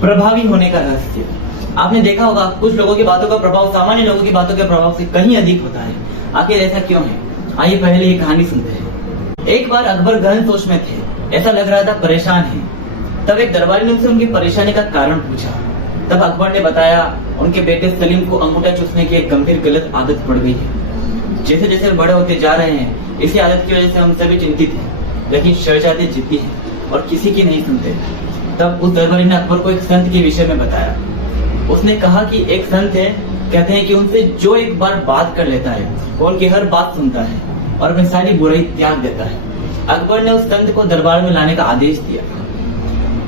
प्रभावी होने का रहस्य। आपने देखा होगा कुछ लोगों की बातों का प्रभाव सामान्य लोगों की बातों के प्रभाव से कहीं अधिक होता है। आखिर ऐसा क्यों है? आइए पहले ये कहानी सुनते हैं। एक बार अकबर गहन सोच में थे, ऐसा लग रहा था परेशान है। तब एक दरबारी ने उनसे उनकी परेशानी का कारण पूछा। तब अकबर ने बताया उनके बेटे सलीम को अंगूठा चूसने की एक गंभीर गलत आदत पड़ गई है। जैसे जैसे बड़े होते जा रहे हैं, इसी आदत की वजह से हम सभी चिंतित हैं, लेकिन शहजादे जिद्दी हैं और किसी की नहीं सुनते। तब उस दरबारी ने अकबर को एक संत के विषय में बताया। उसने कहा कि एक संत है, कहते हैं कि उनसे जो एक बार बात कर लेता है वो उनकी हर बात सुनता है और अपनी सारी बुराई त्याग देता है। अकबर ने उस संत को दरबार में लाने का आदेश दिया।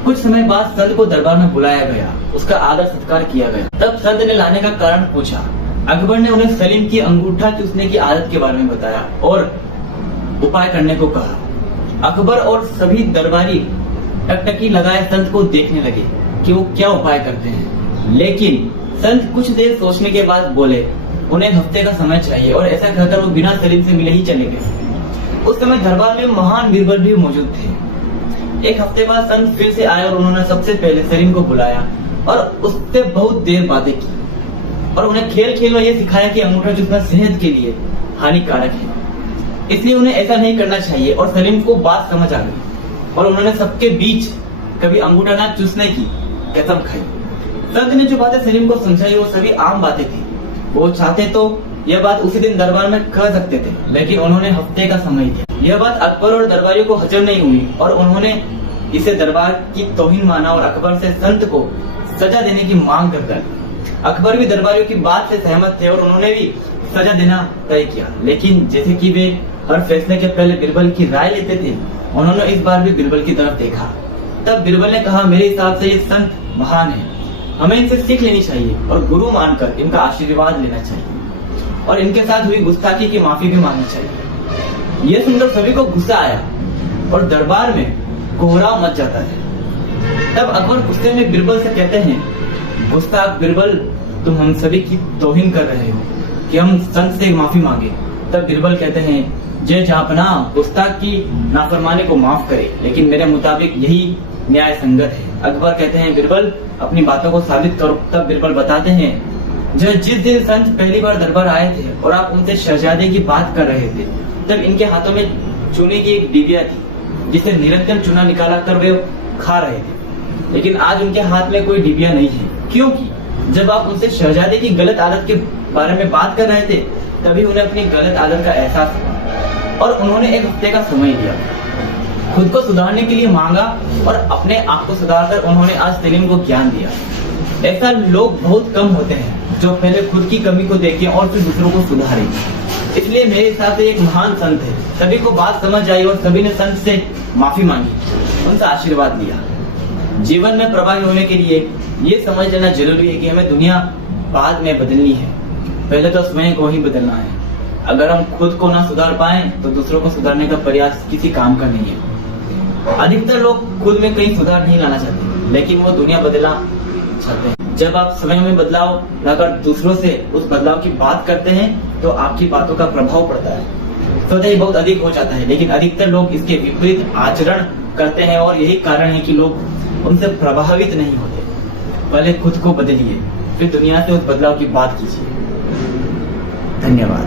कुछ समय बाद संत को दरबार में बुलाया गया, उसका आदर सत्कार किया गया। तब संत ने लाने का कारण पूछा। अकबर ने उन्हें सलीम की अंगूठा चूसने की आदत के बारे में बताया और उपाय करने को कहा। अकबर और सभी दरबारी टकटकी लगाए संत को देखने लगे कि वो क्या उपाय करते हैं। लेकिन संत कुछ देर सोचने के बाद बोले उन्हें एक हफ्ते का समय चाहिए, और ऐसा कहकर वो बिना सलीम से मिले ही चले गए। उस समय दरबार में महान बीरबल भी मौजूद थे। एक हफ्ते बाद संत फिर से आए और उन्होंने सबसे पहले सलीम को बुलाया और उससे बहुत देर बातें की और उन्हें खेल खेल में ये सिखाया कि अंगूठा चूसना सेहत के लिए हानिकारक है, इसलिए उन्हें ऐसा नहीं करना चाहिए। और सलीम को बात समझ आ गई और उन्होंने सबके बीच कभी अंगूठा ना चूसने की कसम खाई। संत ने जो बातें सलीम को समझाई वो सभी आम बातें थी। वो चाहते तो यह बात उसी दिन दरबार में कह सकते थे, लेकिन उन्होंने हफ्ते का समय दिया। यह बात अकबर और दरबारियों को हजम नहीं हुई और उन्होंने इसे दरबार की तौहीन माना और अकबर से संत को सजा देने की मांग कर। अकबर भी दरबारियों की बात से सहमत थे और उन्होंने भी सजा देना तय किया। लेकिन जैसे कि वे हर फैसले के पहले बीरबल की राय लेते थे, उन्होंने इस बार भी बीरबल की तरफ देखा। तब बीरबल ने कहा, मेरे हिसाब से ये संत महान है, हमें इनसे सीख लेनी चाहिए और गुरु मानकर इनका आशीर्वाद लेना चाहिए और इनके साथ हुई गुस्ताखी की माफी भी मांगनी चाहिए। यह सुनकर सभी को गुस्सा आया और दरबार में कोहराम मच जाता है। तब अकबर गुस्से में बीरबल से कहते हैं, गुस्ताख बीरबल, तुम हम सभी की तौहीन कर रहे हो कि हम संत से माफी मांगे। तब बीरबल कहते हैं, जय जहांपना, गुस्ताख की नाफरमानी को माफ करे, लेकिन मेरे मुताबिक यही न्याय संगत है। अकबर कहते हैं, बीरबल अपनी बातों को साबित करो। तब बीरबल बताते हैं, जिस दिन संत पहली बार दरबार आए थे और आप उनसे शहजादे की बात कर रहे थे, तब इनके हाथों में चूने की एक डिबिया थी जिसे निरंतर चूना निकाला कर वे खा रहे थे। लेकिन आज उनके हाथ में कोई डिबिया नहीं है, क्योंकि जब आप उनसे शहजादे की गलत आदत के बारे में बात कर रहे थे तभी उन्हें अपनी गलत आदत का एहसास हुआ और उन्होंने एक हफ्ते का समय लिया, खुद को सुधारने के लिए मांगा और अपने आप को सुधारकर उन्होंने आज सलीम को ज्ञान दिया। ऐसा लोग बहुत कम होते हैं जो पहले खुद की कमी को देखें और फिर दूसरों को सुधारें। इसलिए मेरे हिसाब से एक महान संत है। सभी को बात समझ आई और सभी ने संत से माफी मांगी, उनसे आशीर्वाद लिया। जीवन में प्रभावी होने के लिए ये समझ लेना जरूरी है कि हमें दुनिया बाद में बदलनी है, पहले तो स्वयं को ही बदलना है। अगर हम खुद को ना सुधार पाए तो दूसरों को सुधारने का प्रयास किसी काम का नहीं है। अधिकतर लोग खुद में कहीं सुधार नहीं लाना चाहते, लेकिन वो दुनिया बदलना चाहते हैं। जब आप स्वयं में बदलाव लाकर दूसरों से उस बदलाव की बात करते हैं तो आपकी बातों का प्रभाव पड़ता है, स्वतः ही बहुत अधिक हो जाता है। लेकिन अधिकतर लोग इसके विपरीत आचरण करते हैं और यही कारण है कि लोग उनसे प्रभावित नहीं होते। पहले खुद को बदलिए, फिर दुनिया से उस बदलाव की बात कीजिए। धन्यवाद।